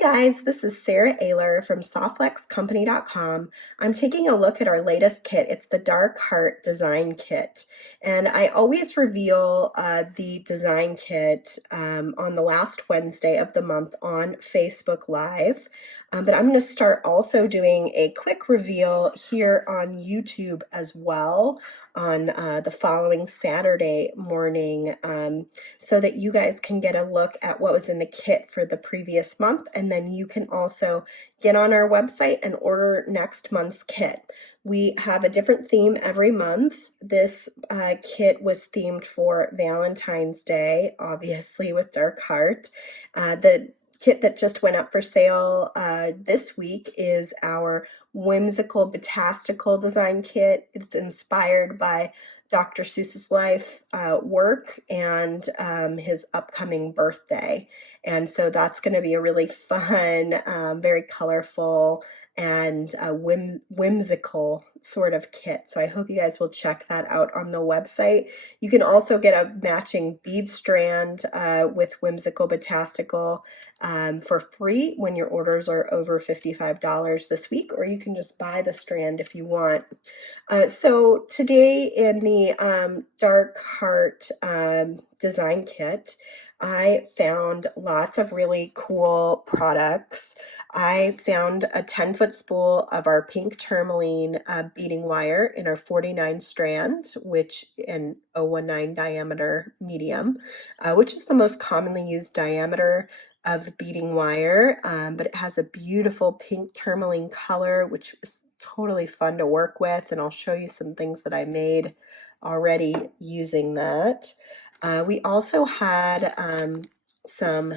Guys, this is Sara Ayler from SoftFlexCompany.com. I'm taking a look at our latest kit. It's the Dark Heart Design Kit. And I always reveal the design kit on the last Wednesday of the month on Facebook Live. But I'm going to start also doing a quick reveal here on YouTube as well on the following Saturday morning so that you guys can get a look at what was in the kit for the previous month, and then you can also get on our website and order next month's kit. We have a different theme every month. This kit was themed for Valentine's Day, obviously with Dark Heart. The kit that just went up for sale this week is our whimsical batastical design kit. It's inspired by Dr. Seuss's life work and his upcoming birthday. And so that's going to be a really fun, very colorful, and whimsical sort of kit. So I hope you guys will check that out on the website. You can also get a matching bead strand with whimsical batastical for free when your orders are over $55 this week, or you can just buy the strand if you want. So today in the Dark Heart design kit, I found lots of really cool products. I found a 10-foot spool of our pink tourmaline beading wire in our 49 strand, which in 019 diameter medium, which is the most commonly used diameter of beading wire, but it has a beautiful pink tourmaline color, which is totally fun to work with, and I'll show you some things that I made already using that. We also had some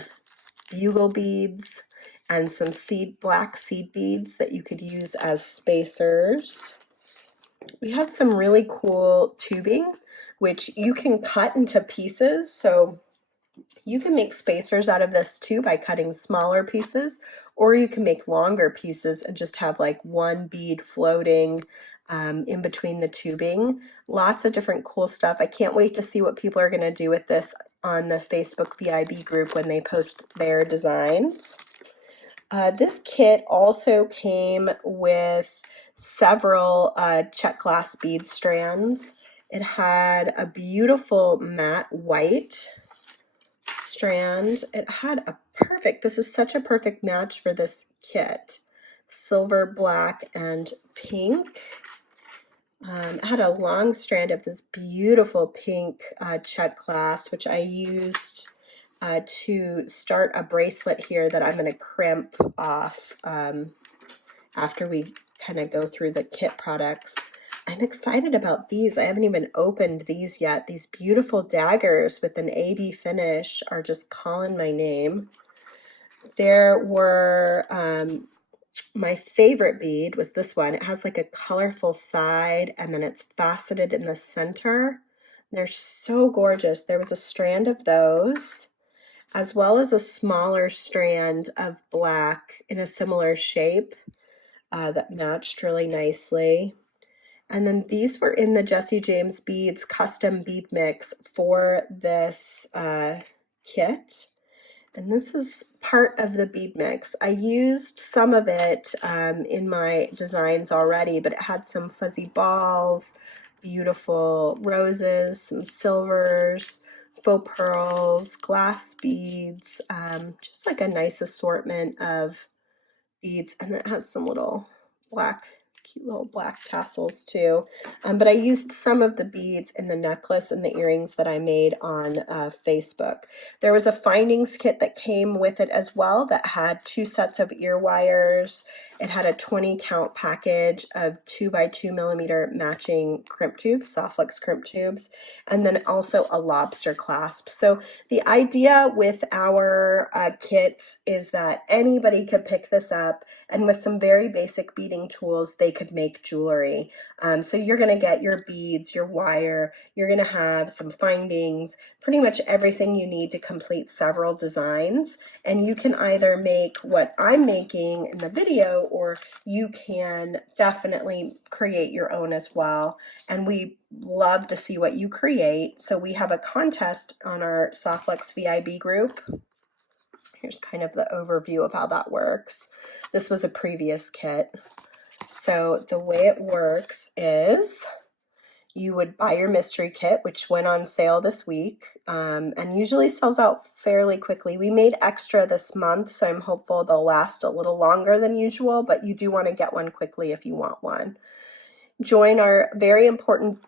bugle beads and some black seed beads that you could use as spacers. We had some really cool tubing, which you can cut into pieces, so you can make spacers out of this too by cutting smaller pieces, or you can make longer pieces and just have like one bead floating in between the tubing. Lots of different cool stuff. I can't wait to see what people are going to do with this on the Facebook VIB group when they post their designs. This kit also came with several Czech glass bead strands. It had a beautiful matte white strand. It had a this is such a perfect match for this kit. Silver, black, and pink. It had a long strand of this beautiful pink Czech glass, which I used to start a bracelet here that I'm going to crimp off after we kind of go through the kit products. I'm excited about these. I haven't even opened these yet. These beautiful daggers with an AB finish are just calling my name. There were, my favorite bead was this one. It has like a colorful side and then it's faceted in the center. They're so gorgeous. There was a strand of those, as well as a smaller strand of black in a similar shape that matched really nicely. And then these were in the Jesse James Beads custom bead mix for this kit. And this is part of the bead mix. I used some of it in my designs already, but it had some fuzzy balls, beautiful roses, some silvers, faux pearls, glass beads, just like a nice assortment of beads. And it has some little cute little black tassels too. But I used some of the beads in the necklace and the earrings that I made on Facebook. There was a findings kit that came with it as well that had 2 sets of ear wires. It had a 20 count package of 2x2 millimeter matching crimp tubes, soft flex crimp tubes, and then also a lobster clasp. So the idea with our kits is that anybody could pick this up, and with some very basic beading tools, they could make jewelry. So you're going to get your beads, your wire, you're going to have some findings, pretty much everything you need to complete several designs. And you can either make what I'm making in the video, or you can definitely create your own as well. And we love to see what you create. So we have a contest on our SoftFlex VIB group. Here's kind of the overview of how that works. This was a previous kit. So the way it works is you would buy your mystery kit, which went on sale this week, and usually sells out fairly quickly. We made extra this month, so I'm hopeful they'll last a little longer than usual, but you do want to get one quickly if you want one. Join our very important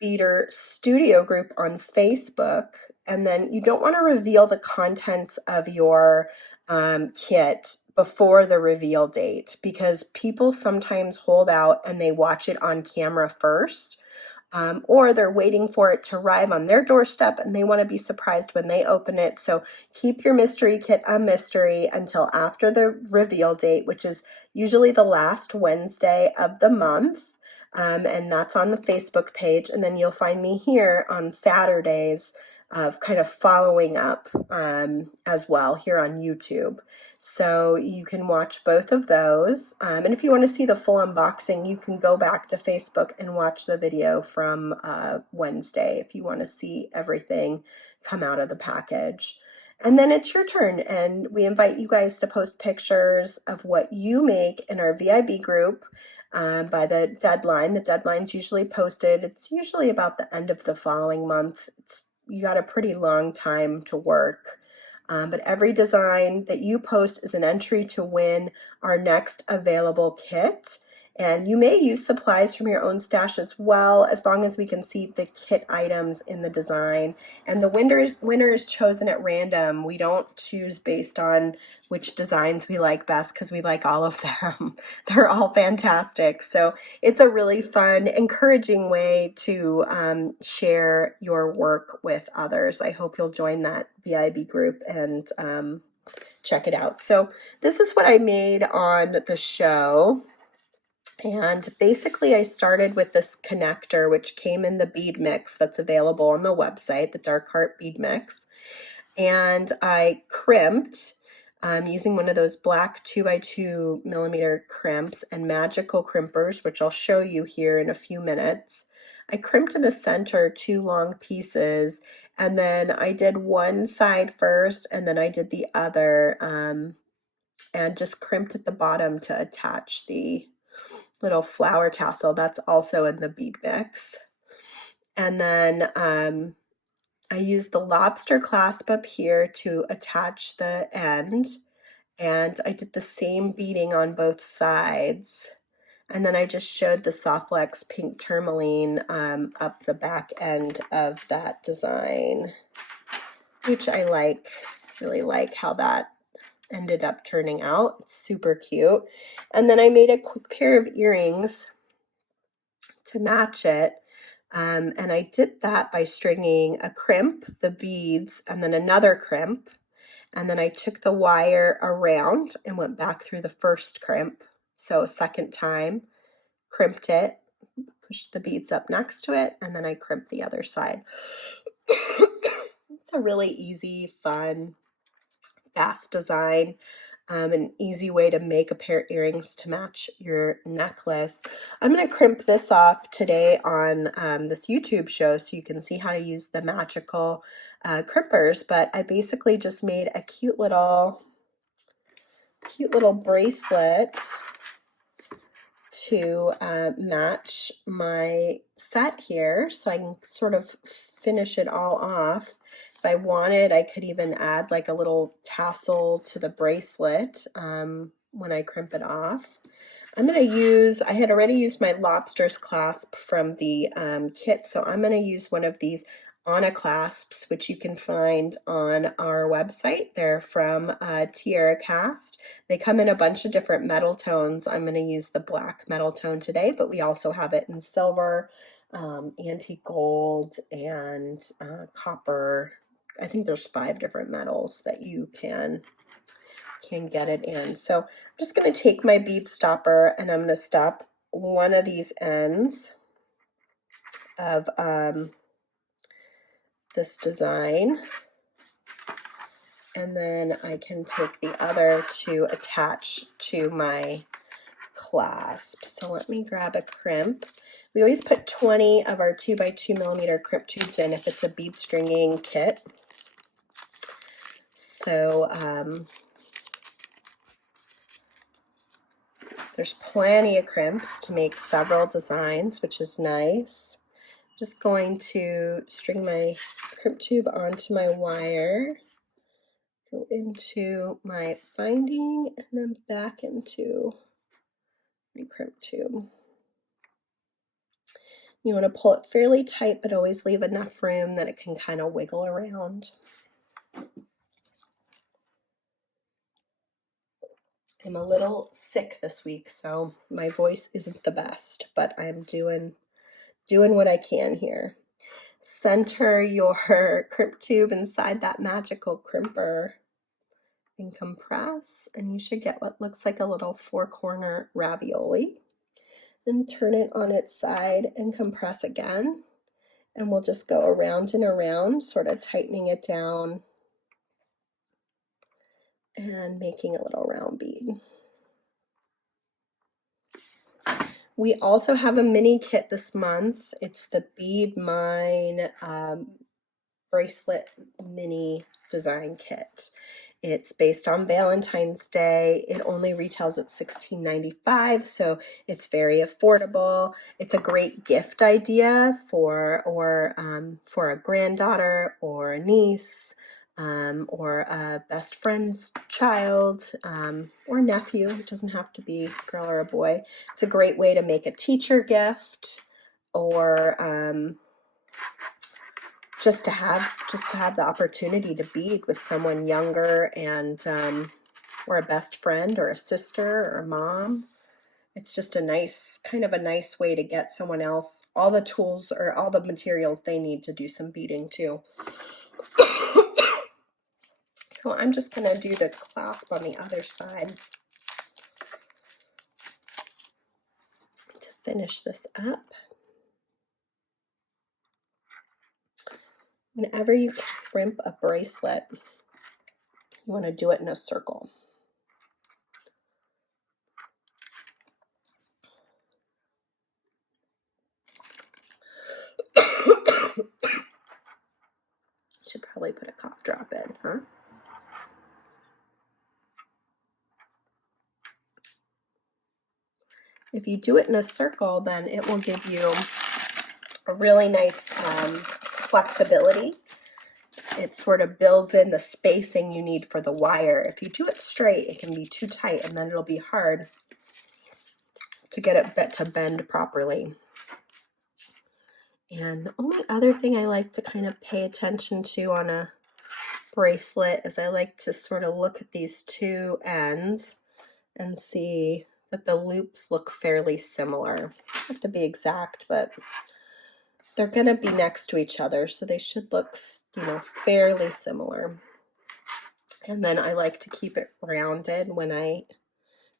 Beader studio group on Facebook, and then you don't want to reveal the contents of your kit before the reveal date, because people sometimes hold out and they watch it on camera first, or they're waiting for it to arrive on their doorstep and they want to be surprised when they open it. So keep your mystery kit a mystery until after the reveal date, which is usually the last Wednesday of the month. And that's on the Facebook page. And then you'll find me here on Saturdays of kind of following up as well here on YouTube. So you can watch both of those. And if you want to see the full unboxing, you can go back to Facebook and watch the video from Wednesday if you want to see everything come out of the package. And then it's your turn, and we invite you guys to post pictures of what you make in our VIB group by the deadline. The deadline's usually posted. It's usually about the end of the following month. You got a pretty long time to work. But every design that you post is an entry to win our next available kit. And you may use supplies from your own stash as well, as long as we can see the kit items in the design. And the winner is chosen at random. We don't choose based on which designs we like best, because we like all of them. They're all fantastic. So it's a really fun, encouraging way to share your work with others. I hope you'll join that VIB group and check it out. So this is what I made on the show. And basically I started with this connector, which came in the bead mix that's available on the website, the Dark Heart bead mix. And I crimped using one of those black 2x2 millimeter crimps and magical crimpers, which I'll show you here in a few minutes. I crimped in the center 2 long pieces, and then I did one side first and then I did the other, and just crimped at the bottom to attach the little flower tassel that's also in the bead mix. And then I used the lobster clasp up here to attach the end, and I did the same beading on both sides. And then I just showed the Softlex pink tourmaline up the back end of that design, which I really like how that ended up turning out. It's super cute. And then I made a quick pair of earrings to match it. And I did that by stringing a crimp, the beads, and then another crimp. And then I took the wire around and went back through the first crimp. So a second time, crimped it, pushed the beads up next to it, and then I crimped the other side. It's a really easy, fun, fast design, an easy way to make a pair of earrings to match your necklace. I'm going to crimp this off today on this YouTube show so you can see how to use the magical crimpers, but I basically just made a cute little bracelet to match my set here, so I can sort of finish it all off. If I wanted, I could even add like a little tassel to the bracelet when I crimp it off. I'm going to use, I had already used my lobster's clasp from the kit, so I'm going to use one of these Anna clasps, which you can find on our website. They're from Tiara Cast. They come in a bunch of different metal tones. I'm going to use the black metal tone today, but we also have it in silver, antique gold, and copper. I think there's 5 different metals that you can get it in. So I'm just going to take my bead stopper and I'm going to stop one of these ends of this design, and then I can take the other to attach to my clasp. So let me grab a crimp. We always put 20 of our 2x2 millimeter crimp tubes in if it's a bead stringing kit. So So there's plenty of crimps to make several designs, which is nice. Just going to string my crimp tube onto my wire, go into my binding, and then back into my crimp tube. You want to pull it fairly tight, but always leave enough room that it can kind of wiggle around. I'm a little sick this week, so my voice isn't the best, but I'm doing what I can here. Center your crimp tube inside that magical crimper and compress, and you should get what looks like a little 4-corner ravioli. And turn it on its side and compress again, and we'll just go around and around, sort of tightening it down and making a little round bead. We also have a mini kit this month. It's the Bead Mine Bracelet Mini Design Kit. It's based on Valentine's Day. It only retails at $16.95, so it's very affordable. It's a great gift idea for a granddaughter or a niece, or a best friend's child, or nephew. It doesn't have to be a girl or a boy. It's a great way to make a teacher gift, or just to have the opportunity to bead with someone younger, and or a best friend or a sister or a mom. It's just a nice way to get someone else all the tools or all the materials they need to do some beading too. So I'm just going to do the clasp on the other side to finish this up. Whenever you crimp a bracelet, you want to do it in a circle. Should probably put a cough drop in, huh? If you do it in a circle, then it will give you a really nice flexibility. It sort of builds in the spacing you need for the wire. If you do it straight, it can be too tight, and then it'll be hard to get it to bend properly. And the only other thing I like to kind of pay attention to on a bracelet is I like to sort of look at these two ends and see that the loops look fairly similar. I have to be exact, but they're going to be next to each other, so they should look, fairly similar. And then I like to keep it rounded when I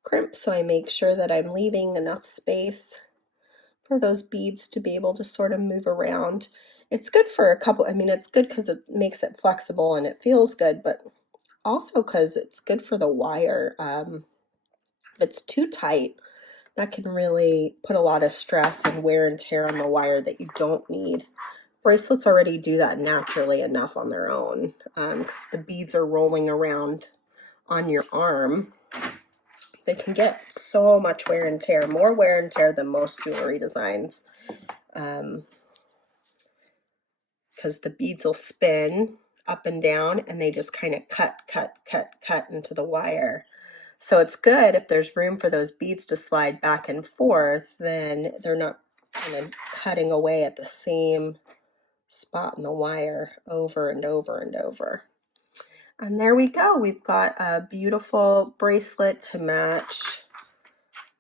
crimp, so I make sure that I'm leaving enough space for those beads to be able to sort of move around. It's good for it's good because it makes it flexible and it feels good, but also because it's good for the wire. If it's too tight, that can really put a lot of stress and wear and tear on the wire that you don't need. Bracelets already do that naturally enough on their own, because the beads are rolling around on your arm. They can get so much wear and tear, more wear and tear than most jewelry designs, because the beads will spin up and down, and they just kind of cut into the wire. So it's good if there's room for those beads to slide back and forth, then they're not kind of cutting away at the same spot in the wire over and over and over. And there we go. We've got a beautiful bracelet to match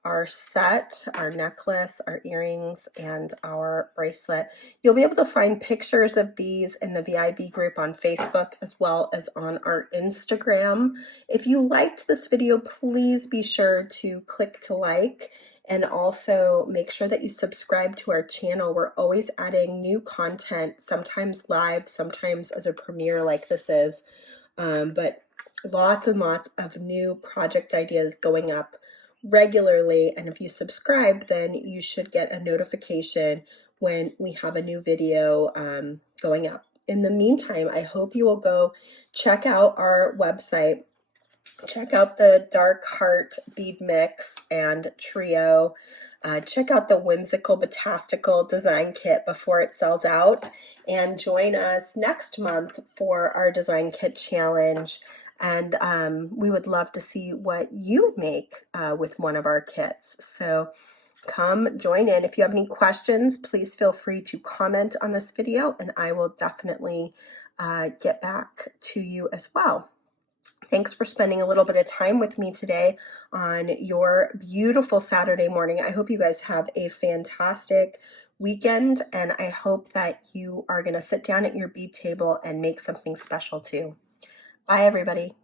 our set, our necklace, our earrings, and our bracelet. You'll be able to find pictures of these in the VIB group on Facebook as well as on our Instagram. If you liked this video, please be sure to click to like, and also make sure that you subscribe to our channel. We're always adding new content, sometimes live, sometimes as a premiere like this is. But lots and lots of new project ideas going up regularly, and if you subscribe, then you should get a notification when we have a new video going up. in the meantime, I hope you will go check out our website. Check out the Dark Heart bead mix and trio. Check out the Whimsical Botastical design kit before it sells out, and join us next month for our design kit challenge. And we would love to see what you make with one of our kits. So come join in. If you have any questions, please feel free to comment on this video, and I will definitely get back to you as well. Thanks for spending a little bit of time with me today on your beautiful Saturday morning. I hope you guys have a fantastic weekend, and I hope that you are going to sit down at your bead table and make something special too. Bye, everybody.